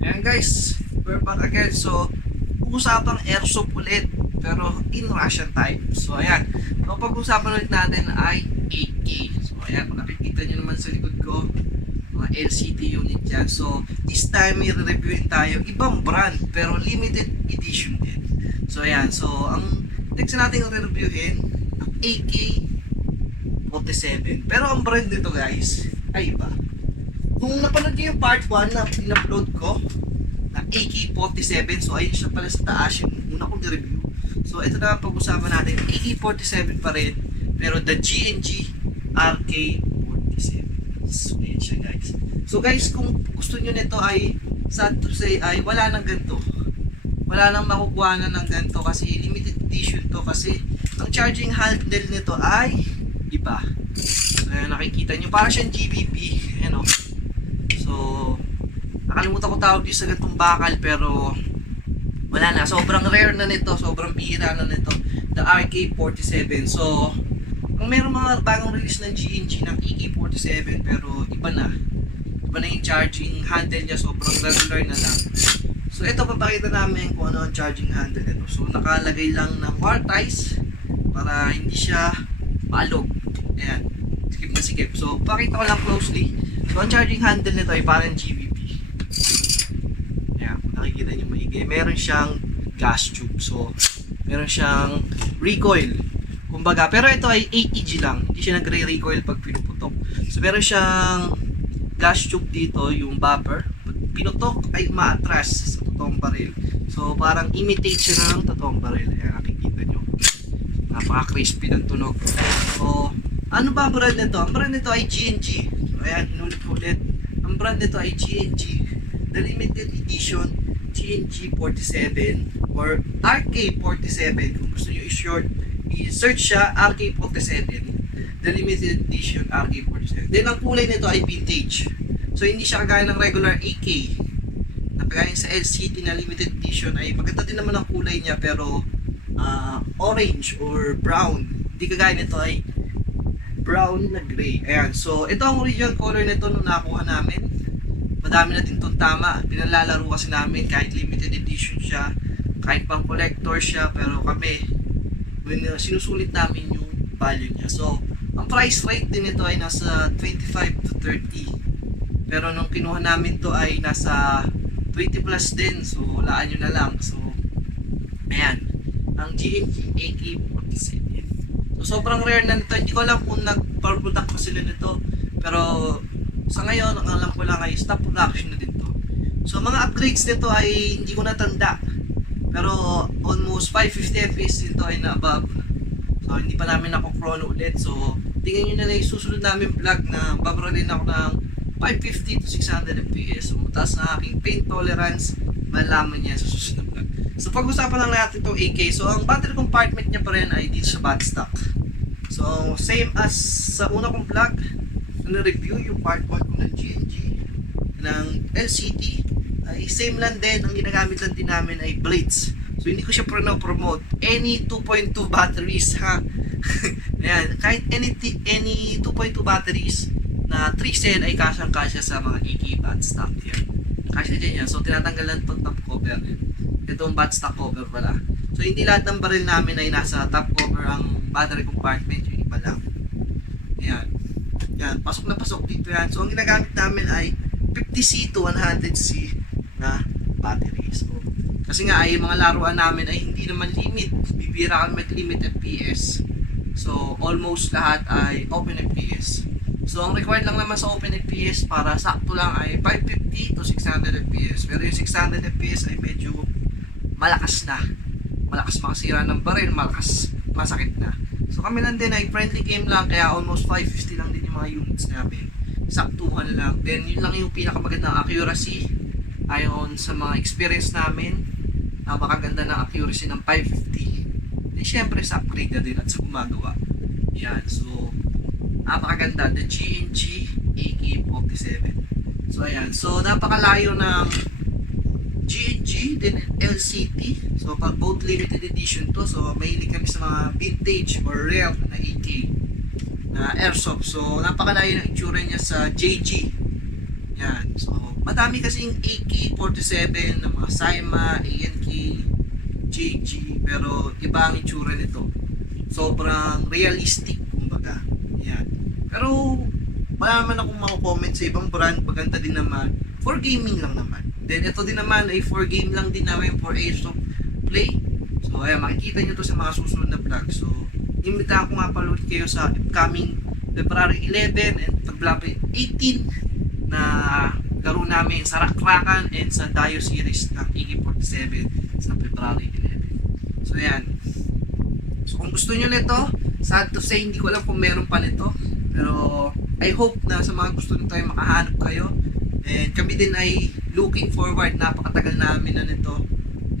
Ayan guys, we're back again. So, usapang airsoft ulit, pero in Russian type. So, ayan. So, pag-usapan ulit natin ay 8K. So, ayan, kung nakikita nyo naman sa likod ko, mga LCT unit yan. So, this time, may re-reviewin tayo. Ibang brand, pero limited edition din. So, ayan. So, ang next natin re-reviewin, ang AK-47. Pero ang brand nito guys, ay iba. Kung napanood nyo yung part 1 na in-upload ko na AK-47, so ayun siya pala sa taas yung una kong review. So ito na ang pag-usapan natin, AK-47 pa rin, pero the GNG RK-47. So ayun siya guys. So guys, kung gusto nyo nito ay, sad to say, ay wala nang ganito. Wala nang makukuha na ng ganito kasi limited edition to, kasi ang charging handle nito ay iba. So nakikita nyo, parang siyang GBP, ano. So, nakalimutan ko tawag yung sa ganitong bakal, pero wala na. Sobrang rare na nito, sobrang bihira na nito, the RK-47. So, kung meron mga bagong release ng GNG ng AK-47, pero iba na yung charging handle niya, sobrang regular na lang. So, ito papakita namin kung ano ang charging handle nito. So, nakalagay lang ng wire ties para hindi siya maalog. Ayan, skip na skip. So, pakita ko lang closely. So, ang charging handle nito ay parang GBP. Ayan, kung nakikita nyo maigi. Meron siyang gas tube. So, meron siyang recoil. Kumbaga, pero ito ay 80G lang. Hindi siya nagre-recoil pag pinuputok. So, meron siyang gas tube dito, yung bumper. Pag pinutok ay umaatras sa totoong baril. So, parang imitate siya ng totoong baril. Ayan, nakikita nyo. Napaka-crispy ng tunog. So, ano ba ang brand nito? Ang brand nito ay GNG. So, ayan, inulit-ulit. Ang brand nito ay GNG. The limited edition GNG 47 or RK-47. Kung gusto nyo i-short, i-search siya RK-47. The limited edition RK-47. Then, ang kulay nito ay vintage. So, hindi siya kagaya ng regular AK. Nakagaya sa LCT na limited edition ay maganda din naman ang kulay niya, pero orange or brown. Hindi kagaya nito ay brown na gray. Ayan. So, ito ang original color nito nung nakuha namin. Madami na din itong tama. Pinalalaro kasi namin kahit limited edition siya, kahit pang collector siya, pero kami, sinusulit namin yung value niya. So, ang price rate din ito ay nasa 25 to 30. Pero nung kinuha namin to ay nasa 20 plus din. So, walaan nyo na lang. So, ayan. Ang GNG AK-47. So, sobrang rare na nito. Hindi ko alam kung nag-product pa sila nito. Pero, sa ngayon, ang alam ko lang ay stop production na dito. So, mga upgrades nito ay hindi ko natanda. Pero, almost 550 FPS nito ay na above. So, hindi pa namin ako-chrono ulit. So, tingnan nyo na yung susunod namin vlog na babaralin ako ng 550 to 600 FPS. So, mataas na aking pain tolerance. Malaman niya sa susunod vlog. So, pag-usapan lang natin itong AK. So, ang battery compartment niya pa rin ay dito sa bad stock. So, same as sa una kong vlog na review yung part 1 ko ng GNG ng LCT, ay same lang din. Ang ginagamit lang din namin ay blades. So, hindi ko siya promote. Any 2.2 batteries, ha? Ayan, kahit any 2.2 batteries na 3 cell ay kasyang-kasya sa mga AK bad stock yan. Kasya dyan yan. So, tinatanggal lang itong top cover. Itong bad stock cover pala. So, hindi lahat ng baril namin ay nasa top cover ang battery compartment. Yung iba lang. Ayan. Yan. Pasok na pasok dito yan. So, ang ginagamit namin ay 50C to 100C na battery. So, kasi nga ay mga laruan namin ay hindi naman limit. Bibira kami mag-limit FPS. So, almost lahat ay open FPS. So, ang required lang naman sa open FPS para sakto lang ay 550 to 600 FPS. Pero yung 600 FPS ay medyo malakas na. Malakas makasira ng baril, malakas masakit na. So, kami lang din ay friendly game lang, kaya almost 550 lang din yung mga units namin. Saktuhan na lang. Then, yun lang yung pinakamagandang accuracy ayon sa mga experience namin. Napakaganda ng accuracy ng 550. Then, syempre, sa upgrade na din at sa gumagawa. Yan. So, napakaganda. The GNG AK-47. So, ayan. So, napakalayo ng GNG, then LCT. So, pag both limited edition to, so, mahilig kami sa mga vintage or rare na AK na airsoft. So, napakalayo ng itsura niya sa JG. Yan. So, madami kasing AK-47 ng mga Saima, ANK, JG, pero iba ang itsura nito. Sobrang realistic, kumbaga. Yan. Pero, wala naman akong mako-comment sa ibang brand. Maganda din naman. For gaming lang naman. Then, ito din naman ay for game lang din namin for Age of Play. So, ayan, makikita nyo to sa mga susunod na vlog. So, imbitahan ko nga pala ulit kayo sa upcoming February 11 and February 18 na laro namin sa Rakrakan and sa Dio series ng AK-47 sa February 11. So, ayan. So, kung gusto nyo nito, sad to say, hindi ko alam kung meron pa nito. Pero, I hope na sa mga gusto nito ay makahanap kayo. And kami din ay looking forward, napakatagal namin na nito.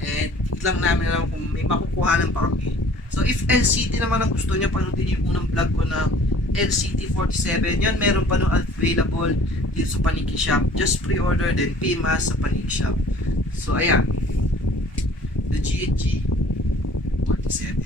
And lang namin alam kung may makukuhanan pa kami. So if LCT naman ang gusto niya, panoodin yung unang vlog ko na LCT47. Yan, meron pa nung available dito sa Paniki Shop. Just pre-order, then PMAS sa Paniki Shop. So ayan, the GNG 47.